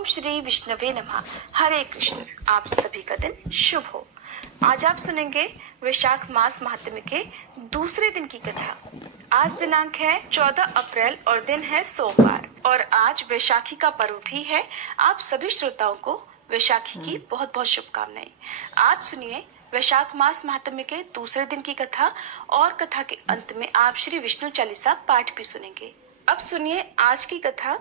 ओम श्री विष्णवे नमः। हरे कृष्ण। आप सभी का दिन शुभ हो। आज आप सुनेंगे वैशाख मास महात्म्य के दूसरे दिन की कथा। आज दिनांक है 14 अप्रैल और दिन है सोमवार और आज वैशाखी का पर्व भी है। आप सभी श्रोताओं को वैशाखी की बहुत बहुत शुभकामनाएं। आज सुनिए वैशाख मास महात्म्य के दूसरे दिन की कथा और कथा के अंत में आप श्री विष्णु चालीसा पाठ भी सुनेंगे। अब सुनिए आज की कथा।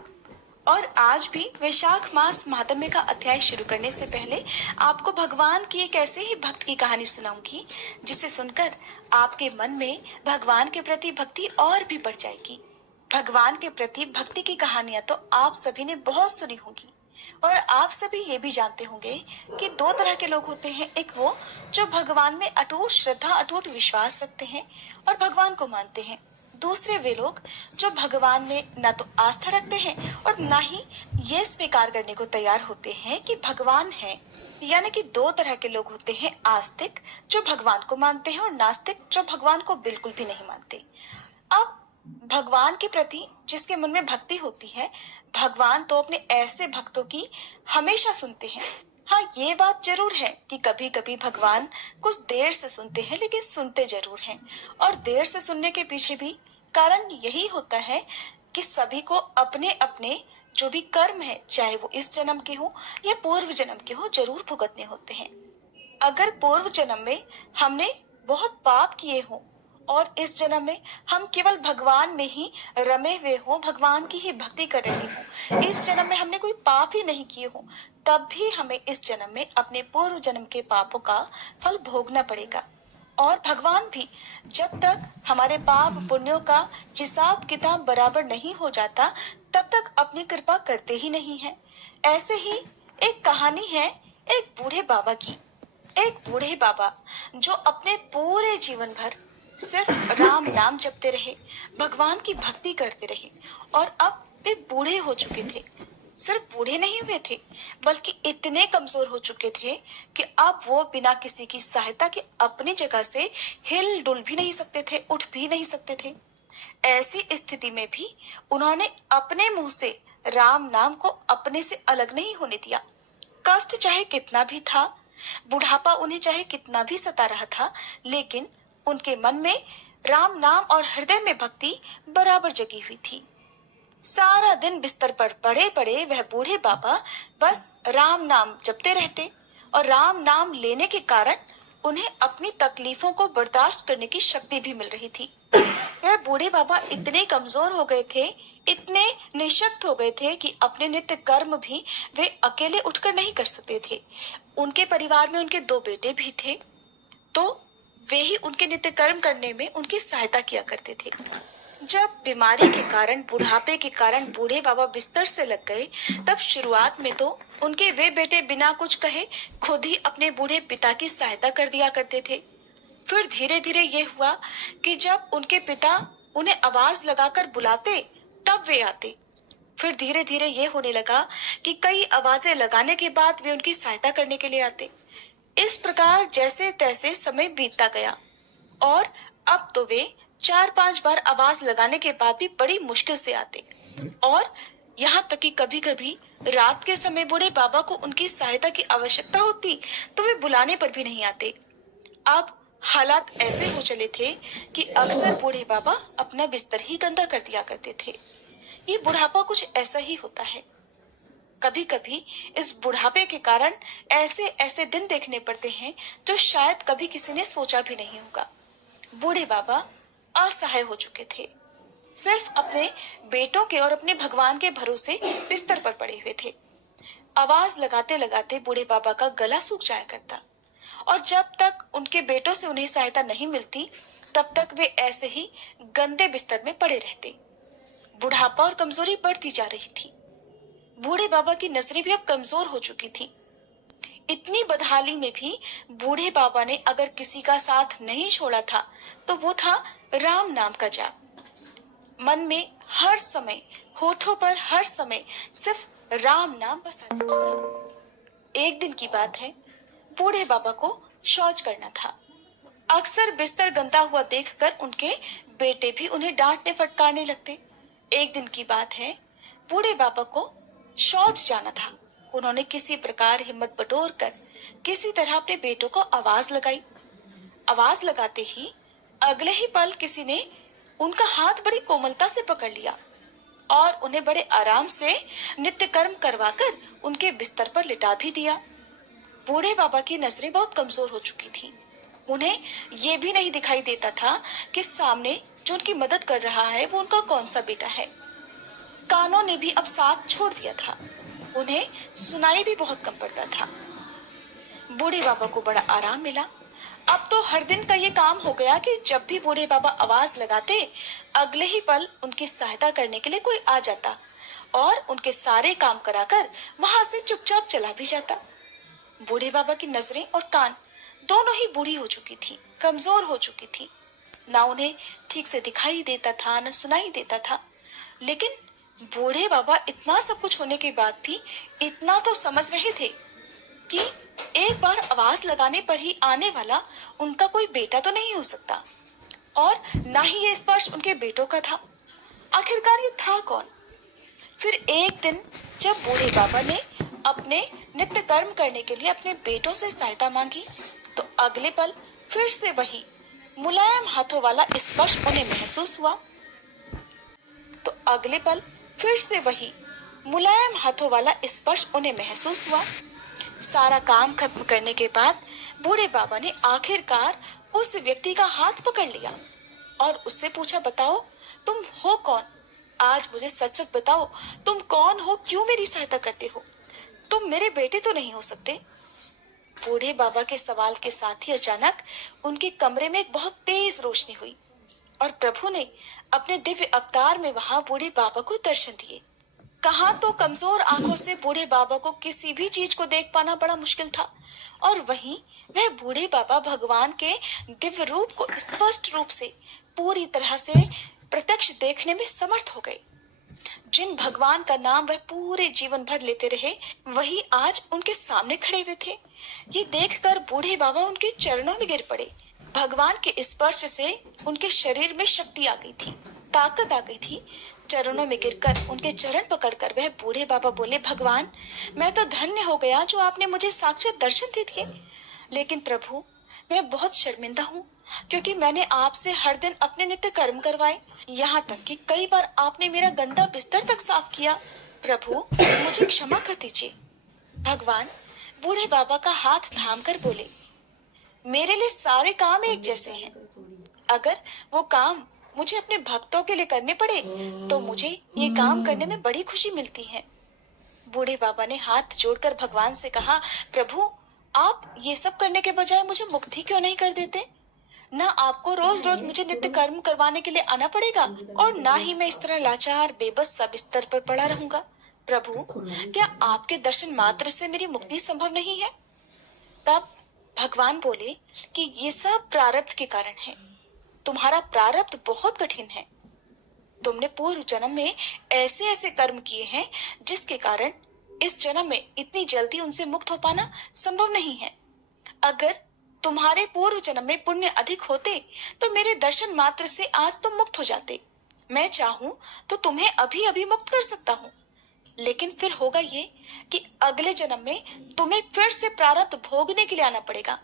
और आज भी वैशाख मास महात्म्य का अध्याय शुरू करने से पहले आपको भगवान की एक ऐसे ही भक्त की कहानी सुनाऊंगी जिसे सुनकर आपके मन में भगवान के प्रति भक्ति और भी बढ़ जाएगी। भगवान के प्रति भक्ति की कहानियां तो आप सभी ने बहुत सुनी होगी और आप सभी ये भी जानते होंगे कि दो तरह के लोग होते हैं। एक वो जो भगवान में अटूट श्रद्धा अटूट विश्वास रखते हैं और भगवान को मानते हैं। दूसरे वे लोग जो भगवान में न तो आस्था रखते हैं और न ही ये स्वीकार करने को तैयार होते हैं कि भगवान है। यानी कि दो तरह के लोग होते हैं, आस्तिक जो भगवान को मानते हैं और नास्तिक जो भगवान को बिल्कुल भी नहीं मानते। अब भगवान के प्रति जिसके मन में भक्ति होती है, भगवान तो अपने ऐसे भक्तों की हमेशा सुनते हैं। हाँ, ये बात जरूर है कि कभी कभी भगवान कुछ देर से सुनते हैं, लेकिन सुनते जरूर हैं। और देर से सुनने के पीछे भी कारण यही होता है कि सभी को अपने अपने जो भी कर्म है, चाहे वो इस जन्म के हो या पूर्व जन्म के हो, जरूर भुगतने होते हैं। अगर पूर्व जन्म में हमने बहुत पाप किए हो और इस जन्म में हम केवल भगवान में ही रमे हुए हो, भगवान की ही भक्ति कर रहे हो, इस जन्म में हमने कोई पाप ही नहीं किए हो, तब भी हमें इस जन्म में अपने पूर्व जन्म के पापों का फल भोगना पड़ेगा। और भगवान भी जब तक हमारे पाप पुण्यों का हिसाब किताब बराबर नहीं हो जाता, तब तक अपनी कृपा करते ही नहीं है। ऐसे ही एक कहानी है एक बूढ़े बाबा की। एक बूढ़े बाबा जो अपने पूरे जीवन भर सिर्फ राम नाम जपते रहे, भगवान की भक्ति करते रहे और अब वे बूढ़े हो चुके थे। सिर्फ बूढ़े नहीं हुए थे, बल्कि इतने कमजोर हो चुके थे कि अब वो बिना किसी की सहायता के अपनी जगह से हिल डुल भी नहीं सकते थे, उठ भी नहीं सकते थे। ऐसी स्थिति में भी उन्होंने अपने मुंह से राम नाम को अपने से अलग नहीं होने दिया। कष्ट चाहे कितना भी था, बुढ़ापा उन्हें चाहे कितना भी सता रहा था, लेकिन उनके मन में राम नाम और हृदय में भक्ति बराबर जगी हुई थी। सारा दिन बिस्तर पर पड़े पड़े वह बूढ़े बाबा बस राम नाम जपते रहते और राम नाम लेने के कारण उन्हें अपनी तकलीफों को बर्दाश्त करने की शक्ति भी मिल रही थी। वह बूढ़े बाबा इतने कमजोर हो गए थे, इतने निशक्त हो गए थे कि अपने नित्य कर्म भी वे अकेले उठकर नहीं कर सकते थे। उनके परिवार में उनके दो बेटे भी थे, तो वे ही उनके नित्य कर्म करने में उनकी सहायता किया करते थे। जब बीमारी के कारण, बुढ़ापे के कारण बूढ़े बाबा बिस्तर से लग गए, तब शुरुआत में तो उनके वे बेटे बिना कुछ कहे खुद ही अपने बूढ़े पिता की सहायता कर दिया करते थे। फिर धीरे धीरे ये हुआ कि जब उनके पिता उन्हें आवाज लगाकर बुलाते तब वे आते। फिर धीरे धीरे ये होने लगा कि कई आवाजें लगाने के बाद वे उनकी सहायता करने के लिए आते। इस प्रकार जैसे तैसे समय बीतता गया और अब तो वे 4-5 बार आवाज लगाने के बाद भी बड़ी मुश्किल से आते और यहाँ तक कि कभी कभी रात के समय बूढ़े बाबा को उनकी सहायता की आवश्यकता होती तो वे बुलाने पर भी नहीं आते। अब हालात ऐसे हो चले थे कि अक्सर बूढ़े बाबा अपना बिस्तर ही गंदा कर दिया करते थे। ये बुढ़ापा कुछ ऐसा ही होता है। कभी कभी इस बुढ़ापे के कारण ऐसे ऐसे दिन देखने पड़ते हैं जो शायद कभी किसी ने सोचा भी नहीं होगा। बूढ़े बाबा असहाय हो चुके थे, सिर्फ अपने बेटों के और अपने भगवान के भरोसे बिस्तर पर पड़े हुए थे। आवाज लगाते लगाते बूढ़े बाबा का गला सूख जाया करता और जब तक उनके बेटों से उन्हें सहायता नहीं मिलती, तब तक वे ऐसे ही गंदे बिस्तर में पड़े रहते। बुढ़ापा और कमजोरी बढ़ती जा रही थी। बूढ़े बाबा की नजरें भी अब कमजोर हो चुकी थी। इतनी बदहाली में भी बूढ़े बाबा ने अगर किसी का साथ नहीं छोड़ा था तो वो था राम नाम का जाप। मन में हर समय, होठों पर हर समय सिर्फ राम नाम बसा रहता था। एक दिन की बात है, बूढ़े बाबा को शौच करना था। अक्सर बिस्तर गंदा हुआ देखकर उनके बेटे भी उन्हें डांटने फटकारने लगते। एक दिन की बात है, बूढ़े बाबा को शौच जाना था उन्होंने किसी प्रकार हिम्मत बटोर कर किसी तरह अपने बेटों को आवाज लगाई। आवाज लगाते ही अगले ही पल किसी ने उनका हाथ बड़ी कोमलता से पकड़ लिया और उन्हें बड़े आराम से नित्य कर्म करवाकर उनके बिस्तर पर लिटा भी दिया। बूढ़े बाबा की नजरें बहुत कमजोर हो चुकी थीं। उन्हें ये भी नहीं दिखाई देता था कि सामने जो उनकी मदद कर रहा है वो उनका कौन सा बेटा है। कानों ने भी अब साथ छोड़ दिया था। उन्हें सुनाई भी बहुत कम पड़ता था। बूढ़े बाबा को बड़ा आराम मिला। अब तो हर दिन का ये काम हो गया कि जब भी बूढ़े बाबा आवाज लगाते, अगले ही पल उनकी सहायता करने के लिए कोई आ जाता और उनके सारे काम कराकर वहां से चुपचाप चला भी जाता। बूढ़े बाबा की नजरें और कान दोनों ही बूढ़ी हो चुकी थी, कमजोर हो चुकी थी। ना उन्हें ठीक से दिखाई देता था, न सुनाई देता था। लेकिन बूढ़े बाबा इतना सब कुछ होने के बाद भी इतना तो समझ रहे थे कि एक बार आवाज लगाने पर ही आने वाला उनका कोई बेटा तो नहीं हो सकता, और ना ही ये स्पर्श उनके बेटों का था। आखिरकार ये था कौन? फिर एक दिन जब बूढ़े बाबा ने अपने नित्य कर्म करने के लिए अपने बेटों से सहायता मांगी, तो अगले पल फिर से वही मुलायम हाथों वाला स्पर्श उन्हें महसूस हुआ। तो अगले पल फिर से वही मुलायम हाथों वाला स्पर्श उन्हें महसूस हुआ। सारा काम खत्म करने के बाद बूढ़े बाबा ने आखिरकार उस व्यक्ति का हाथ पकड़ लिया और उससे पूछा, बताओ तुम हो कौन? आज मुझे सच सच बताओ, तुम कौन हो? क्यों मेरी सहायता करते हो? तुम मेरे बेटे तो नहीं हो सकते। बूढ़े बाबा के सवाल के साथ ही अचानक उनके कमरे में एक बहुत तेज रोशनी हुई और प्रभु ने अपने दिव्य अवतार में वहां बूढ़े बाबा को दर्शन दिए। कहाँ तो कमजोर आंखों से बूढ़े बाबा को किसी भी चीज को देख पाना बड़ा मुश्किल था, और वहीं वह बूढ़े बाबा भगवान के दिव्य रूप को स्पष्ट रूप से पूरी तरह से प्रत्यक्ष देखने में समर्थ हो गए। जिन भगवान का नाम वह पूरे जीवन भर लेते रहे, वही आज उनके सामने खड़े हुए थे। ये देखकर बूढ़े बाबा उनके चरणों में गिर पड़े। भगवान के स्पर्श से उनके शरीर में शक्ति आ गई थी, ताकत आ गई थी। चरणों में गिरकर उनके चरण पकड़कर वह बूढ़े बाबा बोले, भगवान, मैं तो धन्य हो गया जो आपने मुझे साक्षात दर्शन दे दिए। लेकिन प्रभु, मैं बहुत शर्मिंदा हूँ, क्योंकि मैंने आपसे हर दिन अपने नित्य कर्म करवाए। यहाँ तक कि कई बार आपने मेरा गंदा बिस्तर तक साफ किया। प्रभु, मुझे क्षमा कर दीजिए। भगवान बूढ़े बाबा का हाथ थाम कर बोले, मेरे लिए सारे काम एक जैसे हैं। अगर वो काम मुझे अपने भक्तों के लिए करने पड़े तो मुझे ये काम करने में बड़ी खुशी मिलती है। बूढ़े बाबा ने हाथ जोड़कर भगवान से कहा, प्रभु, आप ये सब करने के बजाय मुझे मुक्ति क्यों नहीं कर देते? ना आपको रोज रोज मुझे नित्य कर्म करवाने के लिए आना पड़ेगा, और ना ही मैं इस तरह लाचार बेबस सा बिस्तर पर पड़ा रहूंगा। प्रभु, क्या आपके दर्शन मात्र से मेरी मुक्ति संभव नहीं है? तब भगवान बोले कि ये सब प्रारब्ध के कारण है। तुम्हारा प्रारब्ध बहुत कठिन है। तुमने पूर्व जन्म में ऐसे ऐसे कर्म किए हैं जिसके कारण इस जन्म में इतनी जल्दी उनसे मुक्त हो पाना संभव नहीं है। अगर तुम्हारे पूर्व जन्म में पुण्य अधिक होते तो मेरे दर्शन मात्र से आज तुम मुक्त हो जाते। मैं चाहूं तो तुम्हें अभी अभी मुक्त कर सकता हूँ, लेकिन फिर होगा ये कि अगले जन्म में तुम्हें फिर से प्रारब्ध भोगने के लिए आना पड़ेगा।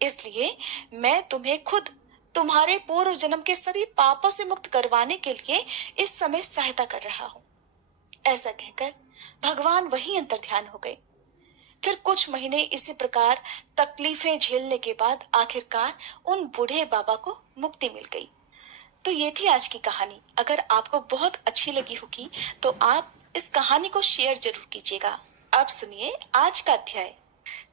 इसलिए मैं तुम्हें खुद तुम्हारे पूर्व जन्म के सभी पापों से मुक्त करवाने के लिए इस समय सहायता कर रहा हूँ। ऐसा कहकर भगवान वहीं अंतर ध्यान हो गए। फिर कुछ महीने इसी प्रकार तकलीफें झेलने के बाद आखिरकार उन बूढ़े बाबा को मुक्ति मिल गई। तो ये थी आज की कहानी। अगर आपको बहुत अच्छी लगी होगी तो आप इस कहानी को शेयर जरूर कीजिएगा। अब सुनिए आज का अध्याय।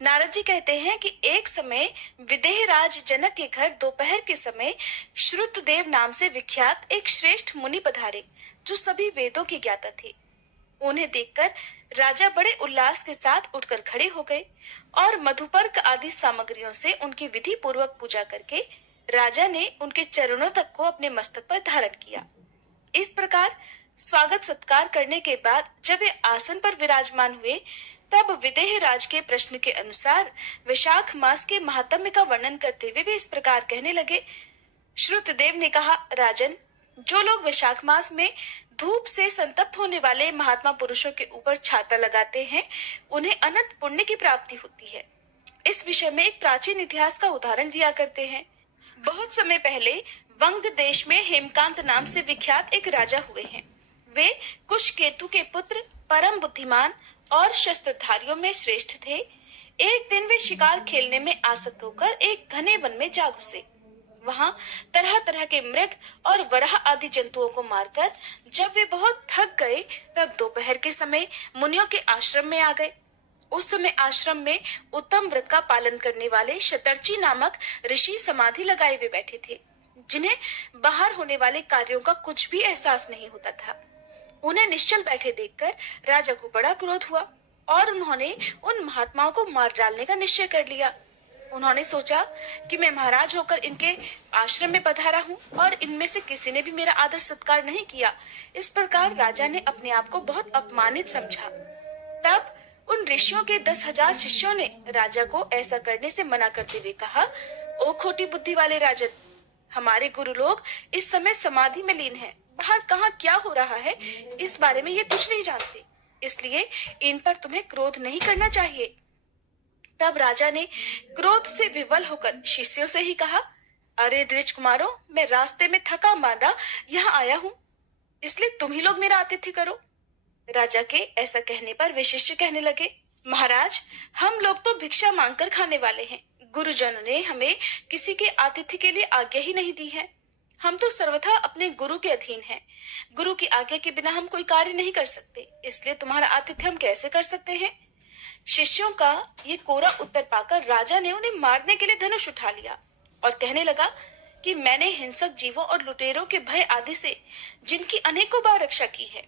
नारद जी कहते हैं कि एक समय विदेह राज जनक के घर दोपहर के समय श्रुतदेव नाम से विख्यात एक श्रेष्ठ मुनि पधारे, जो सभी वेदों के ज्ञाता थे। उन्हें देखकर राजा बड़े उल्लास के साथ उठकर खड़े हो गए और मधुपर्क आदि सामग्रियों से उनकी विधि पूर्वक पूजा करके राजा ने उनके चरणों तक को अपने मस्तक पर धारण किया। इस प्रकार स्वागत सत्कार करने के बाद जब वे आसन पर विराजमान हुए, तब विदेह राज के प्रश्न के अनुसार वैशाख मास के महात्म्य का वर्णन करते हुए वे इस प्रकार कहने लगे। श्रुतदेव ने कहा, राजन, जो लोग वैशाख मास में धूप से संतप्त होने वाले महात्मा पुरुषों के ऊपर छाता लगाते हैं, उन्हें अनंत पुण्य की प्राप्ति होती है। इस विषय में एक प्राचीन इतिहास का उदाहरण दिया करते हैं। बहुत समय पहले वंग देश में हेमकांत नाम से विख्यात एक राजा हुए हैं। वे कुशकेतु के पुत्र, परम बुद्धिमान और शस्त्रधारियों में श्रेष्ठ थे। एक दिन वे शिकार खेलने में आसक्त होकर एक घने वन में जा घुसे। वहां तरह तरह के मृग और वराह आदि जंतुओं को मारकर जब वे बहुत थक गए, तब दोपहर के समय मुनियों के आश्रम में आ गए। उस समय आश्रम में उत्तम व्रत का पालन करने वाले शतर्ची नामक ऋषि समाधि लगाए हुए बैठे थे, जिन्हें बाहर होने वाले कार्यों का कुछ भी एहसास नहीं होता था। उन्हें निश्चल बैठे देखकर राजा को बड़ा क्रोध हुआ और उन्होंने उन महात्माओं को मार डालने का निश्चय कर लिया। उन्होंने सोचा कि मैं महाराज होकर इनके आश्रम में पधारा हूँ और इनमें से किसी ने भी मेरा आदर सत्कार नहीं किया। इस प्रकार राजा ने अपने आप को बहुत अपमानित समझा। तब उन ऋषियों के 10,000 शिष्यों ने राजा को ऐसा करने से मना करते हुए कहा, ओ खोटी बुद्धि वाले राजन, हमारे गुरु लोग इस समय समाधि में लीन हैं। बाहर कहाँ क्या हो रहा है इस बारे में ये कुछ नहीं जानते, इसलिए इन पर तुम्हें क्रोध नहीं करना चाहिए। तब राजा ने क्रोध से विवल होकर शिष्यों से ही कहा, अरे द्विज कुमारों, मैं रास्ते में थका मांदा यहाँ आया हूँ, इसलिए तुम ही लोग मेरा आतिथ्य करो। राजा के ऐसा कहने पर वे शिष्य कहने लगे, महाराज, हम लोग तो भिक्षा मांगकर खाने वाले हैं। गुरुजन ने हमें किसी के आतिथ्य के लिए आज्ञा ही नहीं दी है। हम तो सर्वथा अपने गुरु के अधीन हैं। गुरु की आज्ञा के बिना हम कोई कार्य नहीं कर सकते, इसलिए तुम्हारा आतिथ्य हम कैसे कर सकते हैं। शिष्यों का ये कोरा उत्तर पाकर राजा ने उन्हें मारने के लिए धनुष उठा लिया और कहने लगा कि मैंने हिंसक जीवों और लुटेरों के भय आदि से जिनकी अनेकों बार रक्षा की है,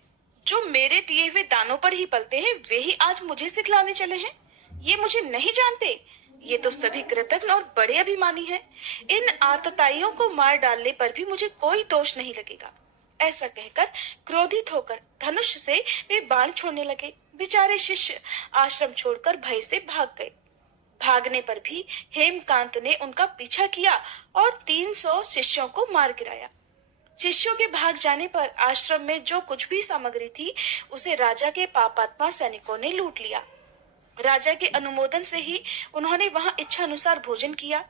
जो मेरे दिए हुए दानों पर ही पलते हैं, वे ही आज मुझे सिखलाने चले हैं। ये मुझे नहीं जानते, ये तो सभी कृतज्ञ और बड़े अभिमानी हैं। इन आतताइयों को मार डालने पर भी मुझे कोई दोष नहीं लगेगा। ऐसा कहकर क्रोधित होकर धनुष से वे बाण छोड़ने लगे। बेचारे शिष्य आश्रम छोड़कर भय से भाग गए। भागने पर भी हेमकांत ने उनका पीछा किया और 300 शिष्यों को मार गिराया। शिष्यों के भाग जाने पर आश्रम में जो कुछ भी सामग्री थी, उसे राजा के पापात्मा सैनिकों ने लूट लिया। राजा के अनुमोदन से ही उन्होंने वहां इच्छा अनुसार भोजन किया।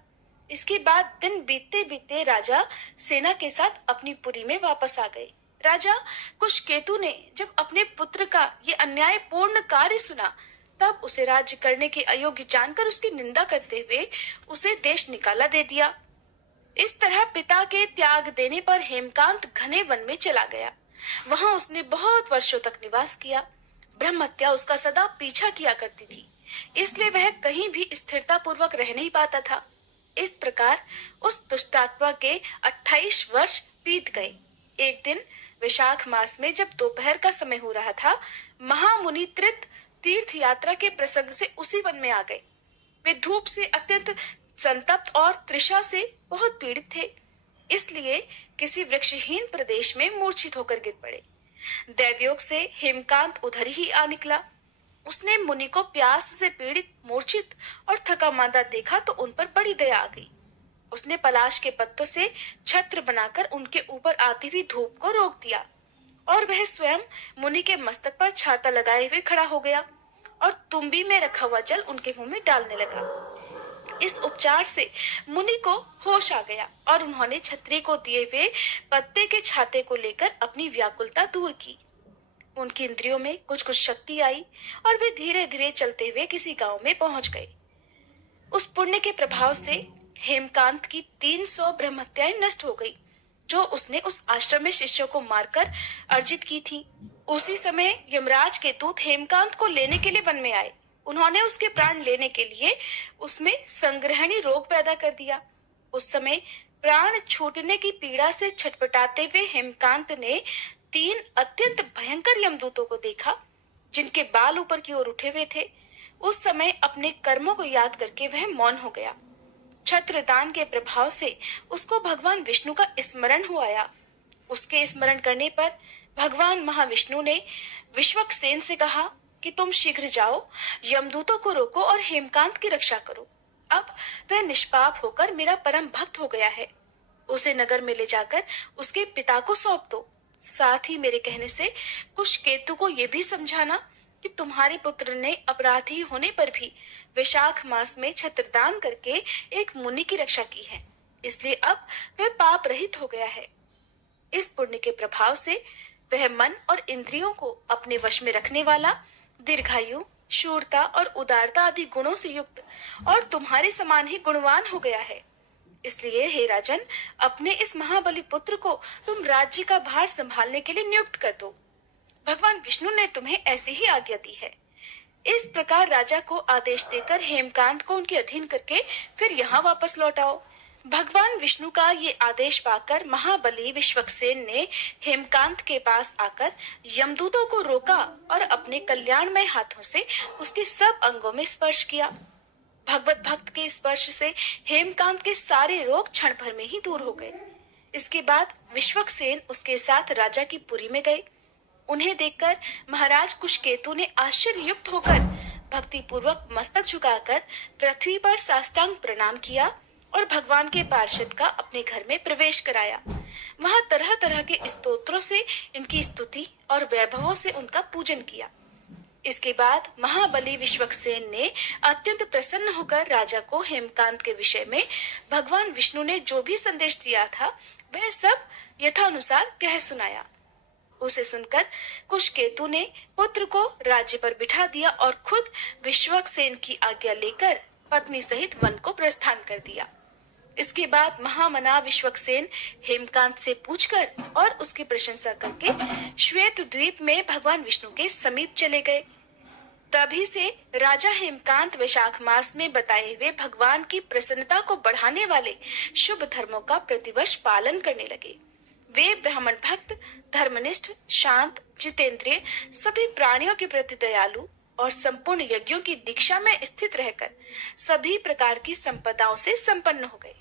इसके बाद दिन बीतते बीतते राजा सेना के साथ अपनी पुरी में वापस आ गए। राजा कुशकेतु ने जब अपने पुत्र का ये अन्यायपूर्ण कार्य सुना, तब उसे राज्य करने के अयोग्य जानकर उसकी निंदा करते हुए उसे देश निकाला दे दिया। इस तरह पिता के त्याग देने पर हेमकांत घने वन में चला गया। वहां उसने बहुत वर्षों तक निवास किया। ब्रह्महत्या उसका सदा पीछा किया करती थी, इसलिए वह कहीं भी स्थिरता पूर्वक रह नहीं पाता था। इस प्रकार उस दुष्टात्मा के 28 वर्ष बीत गए। एक दिन वैशाख मास में जब दोपहर का समय हो रहा था, महामुनि त्रित तीर्थ यात्रा के प्रसंग से उसी वन में आ गए। वे धूप से अत्यंत संतप्त और तृषा से बहुत पीड़ित थे, इसलिए किसी वृक्षहीन प्रदेश में मूर्छित होकर गिर पड़े। दैवयोग से हेमकांत उधर ही आ निकला। उसने मुनि को प्यास से पीड़ित, मूर्छित और थका मांदा देखा तो उन पर बड़ी दया आ गई। उसने पलाश के पत्तों से छत्र बनाकर उनके ऊपर आती हुई धूप को रोक दिया और वह स्वयं मुनि के मस्तक पर छाता लगाए हुए खड़ा हो गया और तुम्बी में रखा हुआ जल उनके मुंह में डालने लगा। इस उपचार से मुनि को होश आ गया और उन्होंने छत्री को दिए हुए पत्ते के छाते को लेकर अपनी व्याकुलता दूर की। उनकी इंद्रियों में कुछ कुछ शक्ति आई और वे धीरे धीरे चलते हुए किसी गांव में पहुंच गए। उस पुण्य के प्रभाव से हेमकांत की 300 ब्रह्महत्याएं नष्ट हो गई, जो उसने उस आश्रम में शिष्यों को मारकर अर्जित की थी। उसी समय यमराज के दूत हेमकांत को लेने के लिए वन में आए। उन्होंने उसके प्राण लेने के लिए उसमें संग्रहणी रोग पैदा कर दिया। उस समय प्राण छूटने की पीड़ा से छटपटाते हुए हेमकांत ने 3 अत्यंत भयंकर यमदूतों को देखा, जिनके बाल ऊपर की ओर उठे हुए थे। उस समय अपने कर्मों को याद करके वह मौन हो गया। छत्रदान के प्रभाव से उसको भगवान विष्णु का स्मरण हो आया। उसके स्मरण करने पर भगवान महाविष्णु ने विश्वक्सेन से कहा कि तुम शीघ्र जाओ, यमदूतों को रोको और हेमकांत की रक्षा करो। अब वह निष्पाप होकर मेरा परम भक्त हो गया है। उसे नगर में ले जाकर उसके पिता को सौंप दो। साथ ही मेरे कहने से कुशकेतु को ये भी समझाना कि तुम्हारे पुत्र ने अपराधी होने पर भी वैशाख मास में छत्रदान करके एक मुनि की रक्षा की है, इसलिए अब वह पाप रहित हो गया है। इस पुण्य के प्रभाव से वह मन और इंद्रियों को अपने वश में रखने वाला, दीर्घायु, शूरता और उदारता आदि गुणों से युक्त और तुम्हारे समान ही गुणवान हो गया है। इसलिए हे राजन, अपने इस महाबली पुत्र को तुम राज्य का भार संभालने के लिए नियुक्त कर दो। भगवान विष्णु ने तुम्हें ऐसी ही आज्ञा दी है। इस प्रकार राजा को आदेश देकर हेमकांत को उनके अधीन करके फिर यहाँ वापस लौट आओ। भगवान विष्णु का ये आदेश पाकर महाबली विश्वक्सेन ने हेमकांत के पास आकर यमदूतों को रोका और अपने कल्याणमय हाथों से उसके सब अंगों में स्पर्श किया। भगवत भक्त के स्पर्श से हेमकांत के सारे रोग क्षण भर में ही दूर हो गए। इसके बाद विश्वक्सेन उसके साथ राजा की पुरी में गए। उन्हें देखकर महाराज कुशकेतु ने आश्चर्ययुक्त होकर भक्ति पूर्वक मस्तक झुकाकर पृथ्वी पर साष्टांग प्रणाम किया और भगवान के पार्षद का अपने घर में प्रवेश कराया। वहां तरह तरह के स्तोत्रों से इनकी स्तुति और वैभवों से उनका पूजन किया। इसके बाद महाबली विश्वक्सेन ने अत्यंत प्रसन्न होकर राजा को हेमकांत के विषय में भगवान विष्णु ने जो भी संदेश दिया था वह सब यथानुसार कह सुनाया। उसे सुनकर कुशकेतु ने पुत्र को राज्य पर बिठा दिया और खुद विश्वक्सेन की आज्ञा लेकर पत्नी सहित वन को प्रस्थान कर दिया। इसके बाद महामना विश्वक्सेन हेमकांत से पूछकर और उसकी प्रशंसा करके श्वेत द्वीप में भगवान विष्णु के समीप चले गए। तभी से राजा हेमकांत वैशाख मास में बताए हुए भगवान की प्रसन्नता को बढ़ाने वाले शुभ धर्मों का प्रतिवर्ष पालन करने लगे। वे ब्राह्मण भक्त, धर्मनिष्ठ, शांत, जितेंद्रिय, सभी प्राणियों के प्रति दयालु और संपूर्ण यज्ञों की दीक्षा में स्थित रहकर सभी प्रकार की संपदाओं से संपन्न हो गए।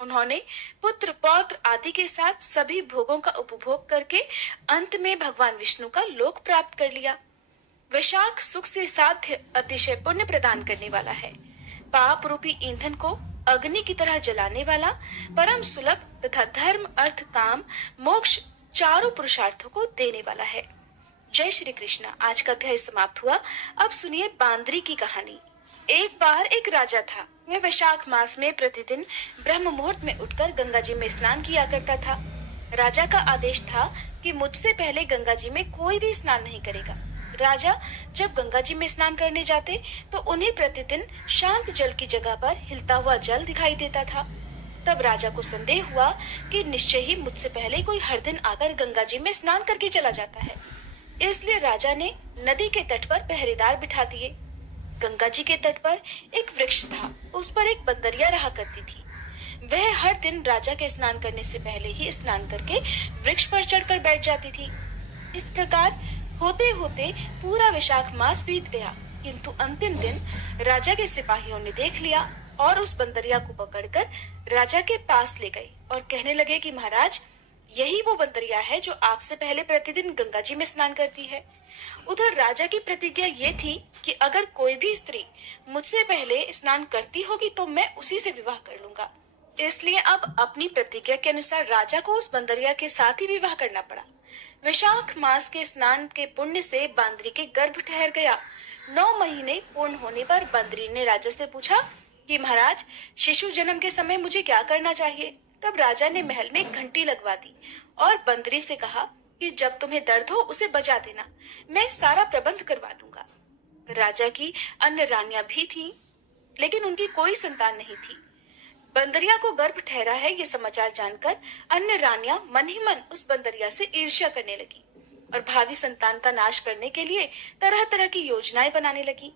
उन्होंने पुत्र पौत्र आदि के साथ सभी भोगों का उपभोग करके अंत में भगवान विष्णु का लोक प्राप्त कर लिया। वैशाख सुख से साध्य अतिशय पुण्य प्रदान करने वाला है। पाप रूपी ईंधन को अग्नि की तरह जलाने वाला, परम सुलभ तथा धर्म, अर्थ, काम, मोक्ष चारों पुरुषार्थों को देने वाला है। जय श्री कृष्ण। आज का अध्याय समाप्त हुआ। अब सुनिए बांदरी की कहानी। एक बार एक राजा था। वह वैशाख मास में प्रतिदिन ब्रह्म मुहूर्त में उठकर गंगा जी में स्नान किया करता था। राजा का आदेश था कि मुझसे पहले गंगा जी में कोई भी स्नान नहीं करेगा। राजा जब गंगा जी में स्नान करने जाते तो उन्हें प्रतिदिन शांत जल की जगह पर हिलता हुआ जल दिखाई देता था। तब राजा को संदेह हुआ कि निश्चय ही मुझसे पहले कोई हर दिन आकर गंगा जी में स्नान करके चला जाता है। इसलिए राजा ने नदी के तट पर पहरेदार बिठा दिए। गंगा जी के तट पर एक वृक्ष था। उस पर एक बंदरिया रहा करती थी। वह हर दिन राजा के स्नान करने से पहले ही स्नान करके वृक्ष पर चढ़कर बैठ जाती थी। इस प्रकार होते होते पूरा वैशाख मास बीत गया, किंतु अंतिम दिन राजा के सिपाहियों ने देख लिया और उस बंदरिया को पकड़कर राजा के पास ले गए और कहने लगे कि महाराज, यही वो बंदरिया है जो आपसे पहले प्रतिदिन गंगा जी में स्नान करती है। उधर राजा की प्रतिज्ञा ये थी कि अगर कोई भी स्त्री मुझसे पहले स्नान करती होगी तो मैं उसी से विवाह कर लूंगा। इसलिए अब अपनी प्रतिज्ञा के अनुसार राजा को उस बंदरिया के साथ ही विवाह करना पड़ा। वैशाख मास के स्नान के पुण्य से बांदरी के गर्भ ठहर गया। 9 महीने पूर्ण होने पर बांदरी ने राजा से पूछा कि महाराज, शिशु जन्म के समय मुझे क्या करना चाहिए। तब राजा ने महल में एक घंटी लगवा दी और बंदरी से कहा कि जब तुम्हें दर्द हो उसे बजा देना, मैं सारा प्रबंध करवा दूंगा। राजा की अन्य रानियां भी थीं, लेकिन उनकी कोई संतान नहीं थी। बंदरिया को गर्भ ठहरा है ये समाचार जानकर अन्य रानियां मन ही मन उस बंदरिया से ईर्ष्या करने लगी और भावी संतान का नाश करने के लिए तरह तरह की योजनाएं बनाने लगी।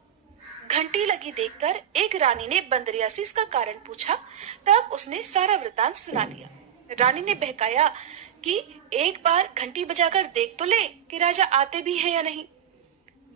घंटी लगी देखकर एक रानी ने बंदरिया से इसका कारण पूछा। तब उसने सारा वृतांत सुना दिया। रानी ने बहकाया कि एक बार घंटी बजाकर देख तो ले कि राजा आते भी हैं या नहीं।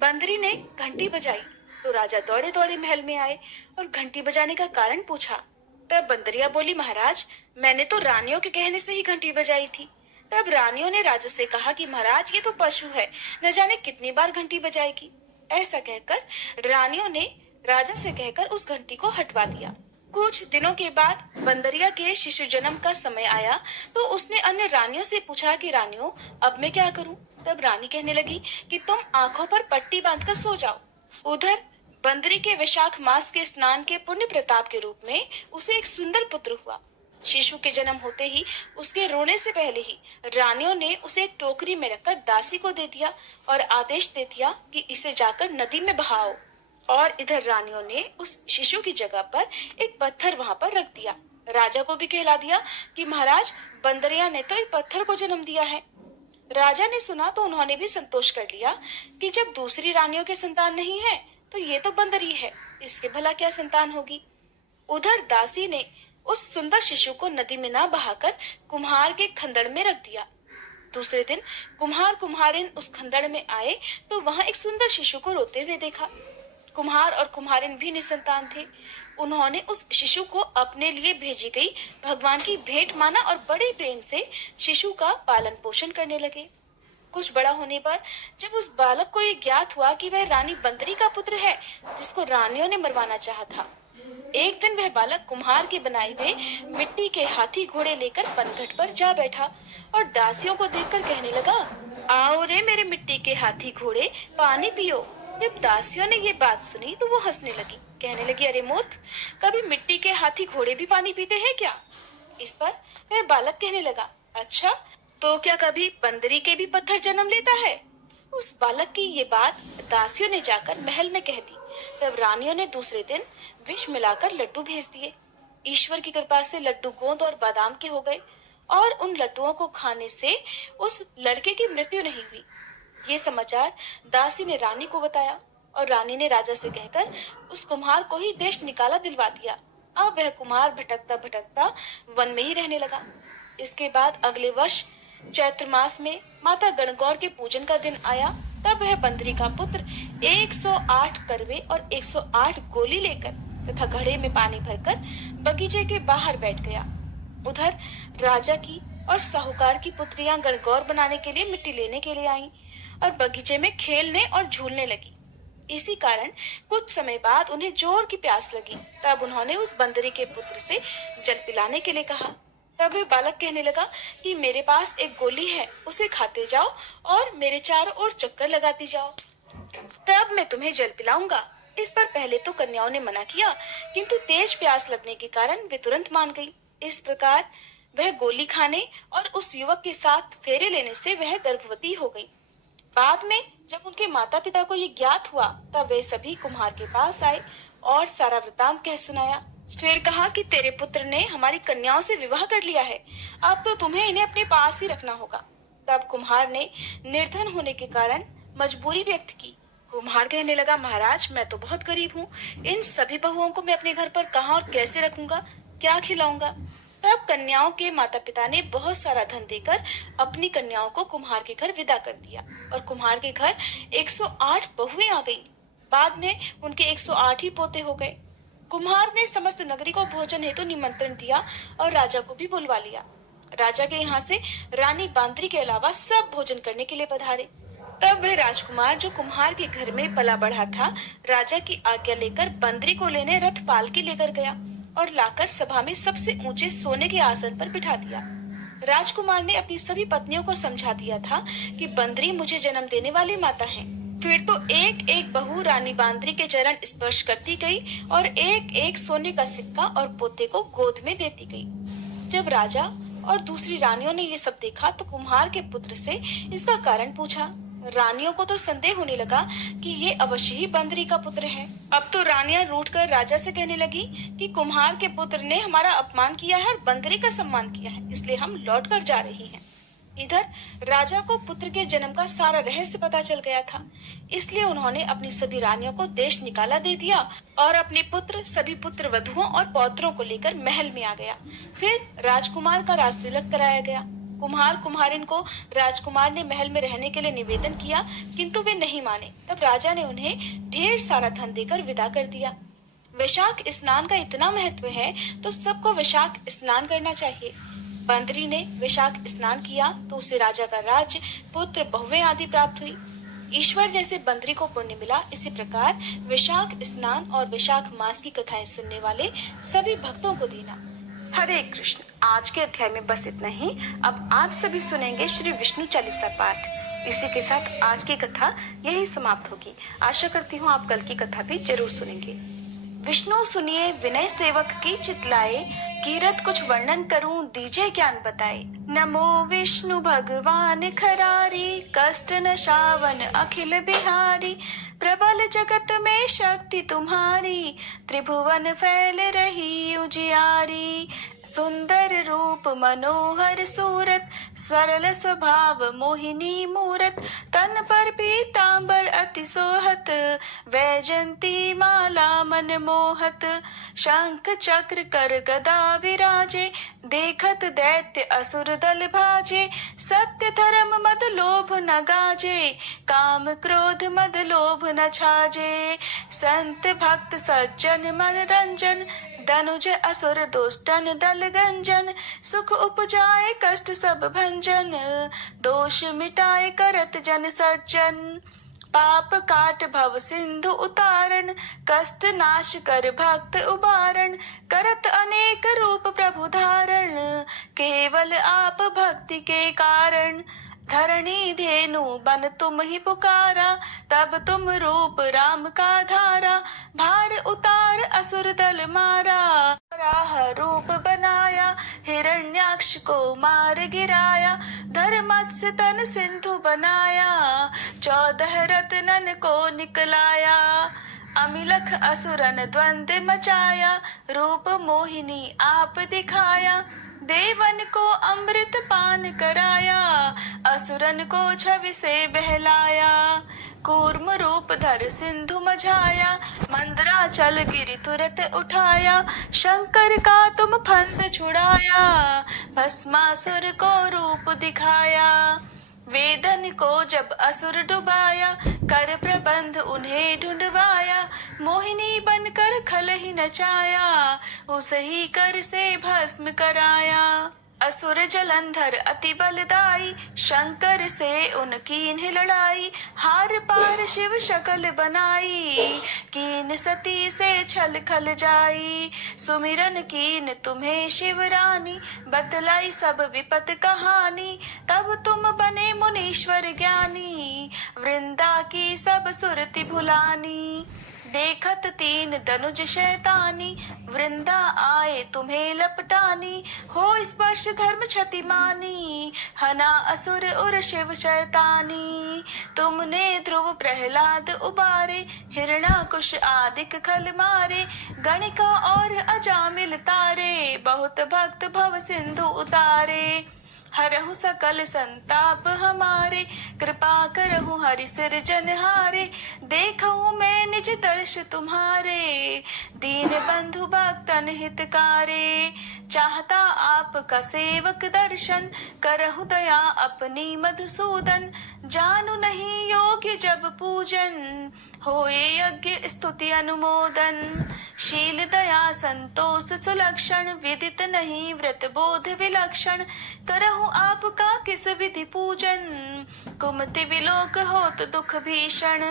बंदरी ने घंटी बजाई तो राजा दौड़े दौड़े महल में आए और घंटी बजाने का कारण पूछा। तब बंदरिया बोली, महाराज, मैंने तो रानियों के कहने से ही घंटी बजाई थी। तब रानियों ने राजा से कहा कि महाराज, ये तो पशु है, न जाने कितनी बार घंटी बजाएगी। ऐसा कहकर रानियों ने राजा से कहकर उस घंटी को हटवा दिया। कुछ दिनों के बाद बंदरिया के शिशु जन्म का समय आया तो उसने अन्य रानियों से पूछा कि रानियों, अब मैं क्या करूं? तब रानी कहने लगी कि तुम आंखों पर पट्टी बांधकर सो जाओ। उधर बंदरी के वैशाख मास के स्नान के पुण्य प्रताप के रूप में उसे एक सुंदर पुत्र हुआ। शिशु के जन्म होते ही उसके रोने से पहले ही रानियों ने उसे एक टोकरी में रखकर दासी को दे दिया और आदेश दे दिया कि इसे जाकर नदी में बहाओ। और इधर रानियों ने उस शिशु की जगह पर एक पत्थर वहां पर रख दिया। राजा को भी कहला दिया कि महाराज, बंदरिया ने तो एक पत्थर को जन्म दिया है। राजा ने सुना तो उन्होंने भी संतोष कर लिया कि जब दूसरी रानियों के संतान नहीं है तो ये तो बंदरी है, इसके भला क्या संतान होगी। उधर दासी ने उस सुंदर शिशु को नदी में ना बहाकर कुम्हार के खंदड़ में रख दिया। दूसरे दिन कुम्हार कुम्हारिन उस खंदड़ में आए तो वहां एक सुंदर शिशु को रोते हुए देखा। कुम्हार और कुम्हारिन भी निसंतान थे। उन्होंने उस शिशु को अपने लिए भेजी गई भगवान की भेंट माना और बड़े प्रेम से शिशु का पालन पोषण करने लगे। कुछ बड़ा होने पर जब उस बालक को ये ज्ञात हुआ कि वह रानी बंदरी का पुत्र है जिसको रानियों ने मरवाना चाहा था, एक दिन वह बालक कुम्हार के बनाए हुए मिट्टी के हाथी घोड़े लेकर पनघट पर जा बैठा और दासियों को देखकर कहने लगा, आओ रे मेरे मिट्टी के हाथी घोड़े, पानी पियो। जब दासियों ने ये बात सुनी तो वो हंसने लगी, कहने लगी, अरे मूर्ख, कभी मिट्टी के हाथी घोड़े भी पानी पीते हैं क्या? इस पर वह बालक कहने लगा, अच्छा, तो क्या कभी बंदरी के भी पत्थर जन्म लेता है? उस बालक की ये बात दासियों ने जाकर महल में कह दी। तब रानियों ने दूसरे दिन विष मिलाकर लड्डू भेज दिए। ईश्वर की कृपा से लड्डू गोंद और बादाम के हो गए और उन लड्डुओं को खाने से उस लड़के की मृत्यु नहीं हुई। ये समाचार दासी ने रानी को बताया और रानी ने राजा से कहकर उस कुम्हार को ही देश निकाला दिलवा दिया। अब वह कुम्हार भटकता भटकता वन में ही रहने लगा। इसके बाद अगले वर्ष चैत्र मास में माता गणगौर के पूजन का दिन आया। तब वह बंदरी का पुत्र 108 करवे और 108 गोली लेकर तथा घड़े में पानी भरकर बगीचे के बाहर बैठ गया। उधर राजा की और साहूकार की पुत्रियां गणगौर बनाने के लिए मिट्टी लेने के लिए आईं और बगीचे में खेलने और झूलने लगी। इसी कारण कुछ समय बाद उन्हें जोर की प्यास लगी। तब उन्होंने उस बंदरी के पुत्र से जल पिलाने के लिए कहा। तब वह बालक कहने लगा कि मेरे पास एक गोली है, उसे खाते जाओ और मेरे चारों ओर चक्कर लगाती जाओ, तब मैं तुम्हें जल पिलाऊंगा। इस पर पहले तो कन्याओं ने मना किया, किंतु तेज प्यास लगने के कारण वे तुरंत मान गई। इस प्रकार वह गोली खाने और उस युवक के साथ फेरे लेने से वह गर्भवती हो गई। बाद में जब उनके माता पिता को ये ज्ञात हुआ तब वे सभी कुम्हार के पास आए और सारा वृतांत कह सुनाया। फिर कहा कि तेरे पुत्र ने हमारी कन्याओं से विवाह कर लिया है, अब तो तुम्हें इन्हें अपने पास ही रखना होगा। तब कुम्हार ने निर्धन होने के कारण मजबूरी व्यक्त की। कुम्हार कहने लगा, महाराज, मैं तो बहुत गरीब हूँ, इन सभी बहुओं को मैं अपने घर पर कहाँ और कैसे रखूंगा, क्या खिलाऊंगा। तब कन्याओं के माता पिता ने बहुत सारा धन देकर अपनी कन्याओं को कुम्हार के घर विदा कर दिया और कुम्हार के घर 108 बहुएं आ गईं। बाद में उनके 108 ही पोते हो गए। कुम्हार ने समस्त नगरी को भोजन हेतु निमंत्रण दिया और राजा को भी बुलवा लिया। राजा के यहाँ से रानी बांदरी के अलावा सब भोजन करने के लिए पधारे। तब वह राजकुमार जो कुम्हार के घर में पला बढ़ा था, राजा की आज्ञा लेकर बंदरी को लेने रथ पालकी लेकर गया और लाकर सभा में सबसे ऊंचे सोने के आसन पर बिठा दिया। राजकुमार ने अपनी सभी पत्नियों को समझा दिया था कि बंदरी मुझे जन्म देने वाली माता है। फिर तो एक एक बहू रानी बांदरी के चरण स्पर्श करती गई और एक एक सोने का सिक्का और पोते को गोद में देती गई। जब राजा और दूसरी रानियों ने ये सब देखा तो कुम्हार के पुत्र से इसका कारण पूछा। रानियों को तो संदेह होने लगा कि ये अवश्य ही बंदरी का पुत्र है। अब तो रानियां रूठकर राजा से कहने लगी कि कुम्हार के पुत्र ने हमारा अपमान किया है और बंदरी का सम्मान किया है, इसलिए हम लौट कर जा रही हैं। इधर राजा को पुत्र के जन्म का सारा रहस्य पता चल गया था, इसलिए उन्होंने अपनी सभी रानियों को देश निकाला दे दिया और अपने पुत्र, सभी पुत्र वधुओं और पौत्रों को लेकर महल में आ गया। फिर राजकुमार का राजतिलक कराया गया। कुम्हार कुम्हारिन को राजकुमार ने महल में रहने के लिए निवेदन किया, किंतु वे नहीं माने। तब राजा ने उन्हें ढेर सारा धन देकर विदा कर दिया। वैशाख स्नान का इतना महत्व है तो सबको वैशाख स्नान करना चाहिए। बंदरी ने वैशाख स्नान किया तो उसे राजा का राज्य, पुत्र, बहुएं आदि प्राप्त हुई। ईश्वर जैसे बंदरी को पुण्य मिला, इसी प्रकार वैशाख स्नान और वैशाख मास की कथाएं सुनने वाले सभी भक्तों को देना। हरे कृष्ण। आज के अध्याय में बस इतना ही। अब आप सभी सुनेंगे श्री विष्णु चालीसा पाठ। इसी के साथ आज की कथा यही समाप्त होगी। आशा करती हूँ आप कल की कथा भी जरूर सुनेंगे। विष्णु सुनिए विनय सेवक की चितलाए, कीरत कुछ वर्णन करूं दीजिए ज्ञान बताए। नमो विष्णु भगवान खरारी, कष्ट न शावन अखिल बिहारी। प्रबल जगत में शक्ति तुम्हारी, त्रिभुवन फैल रही उजियारी। सुंदर रूप मनोहर सूरत, सरल स्वभाव मोहिनी मूरत। तन पर पीतांबर अति सोहत, वैजंती माला मन मोहत। शंख चक्र कर गदा विराजे, देखत दैत्य असुर दल भाजे। सत्य धर्म मद लोभ न गाजे, काम क्रोध मद लोभ न छाजे। संत भक्त सज्जन मन रंजन, धनुज असुर दुष्टन दल गंजन। सुख उपजाए कष्ट सब भंजन, दोष मिटाए करत जन सज्जन। पाप काट भव सिंधु उतारण, कष्ट नाश कर भक्त उबारण। करत अनेक रूप प्रभु धारण, केवल आप भक्ति के कारण। धरणी धेनु बन तुम ही पुकारा, तब तुम रूप राम का धारा। भार उतार असुर दल मारा, वराह रूप बनाया। हिरण्याक्ष को मार गिराया, धर्मत्स्य तन सिंधु बनाया। 14 रत्नन को निकलाया, अमिलख असुरन द्वंद्व मचाया। रूप मोहिनी आप दिखाया, देवन को अमृत पान कराया। असुरन को छवि से बहलाया, कूर्म रूप धर सिंधु मझाया। मंदराचल गिरि तुरत उठाया, शंकर का तुम फंद छुड़ाया। भस्मासुर को रूप दिखाया, वेदन को जब असुर डुबाया। कर प्रबंध उन्हें ढूंढवाया, मोहिनी बनकर खल ही नचाया। उसे कर से भस्म कराया। असुर जलंधर अति बलदाई, शंकर से उनकी लड़ाई। हार पार शिव शकल बनाई, कीन सती से छल खल जाई। सुमिरन कीन तुम्हें शिव रानी, बतलाई सब विपत कहानी। तब तुम बने मुनीश्वर ज्ञानी, वृंदा की सब सुरति भुलानी। देखत 3 धनुज शैतानी, वृंदा आए तुम्हें लपटानी। हो स्पर्श धर्म क्षति मानी, हना असुर उर शिव शैतानी। तुमने ध्रुव प्रहलाद उबारे, हिरणाकुश आदिक खल मारे। गणिका और अजामिल तारे, बहुत भक्त भव सिंधु उतारे। हरहु सकल संताप हमारे, कृपा करहु हरि सिरजनहारे। देखहु मैं निज दर्श तुम्हारे, दीन बंधु भक्तन हितकारे। चाहता आपका सेवक दर्शन, करहु दया अपनी मधुसूदन। जानू नहीं योग्य जब पूजन, होए यज्ञ स्तुति अनुमोदन। शील दया संतोष सुलक्षण, विदित नहीं व्रत बोध विलक्षण। करहु आपका किस विधि पूजन, कुमति विलोक होत दुख भीषण।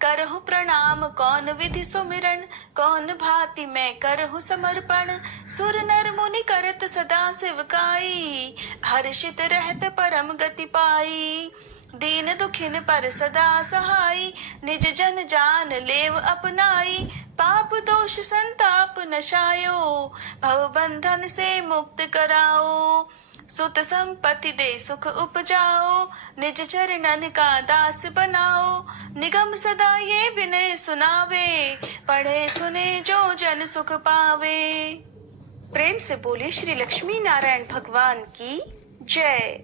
करहु प्रणाम कौन विधि सुमिरन, कौन भांति मैं करहु समर्पण। सुर नर मुनि करत सदा सेवकाई, हर्षित रहत परम गति पाई। दीन दुखिन पर सदा सहाई, निज जन जान लेव अपनाई। पाप दोष संताप नशायो, भव बंधन से मुक्त कराओ। सुत संपत्ति दे सुख उपजाओ, निज चरणन का दास बनाओ। निगम सदा ये विनय सुनावे, पढ़े सुने जो जन सुख पावे। प्रेम से बोलिए श्री लक्ष्मी नारायण भगवान की जय।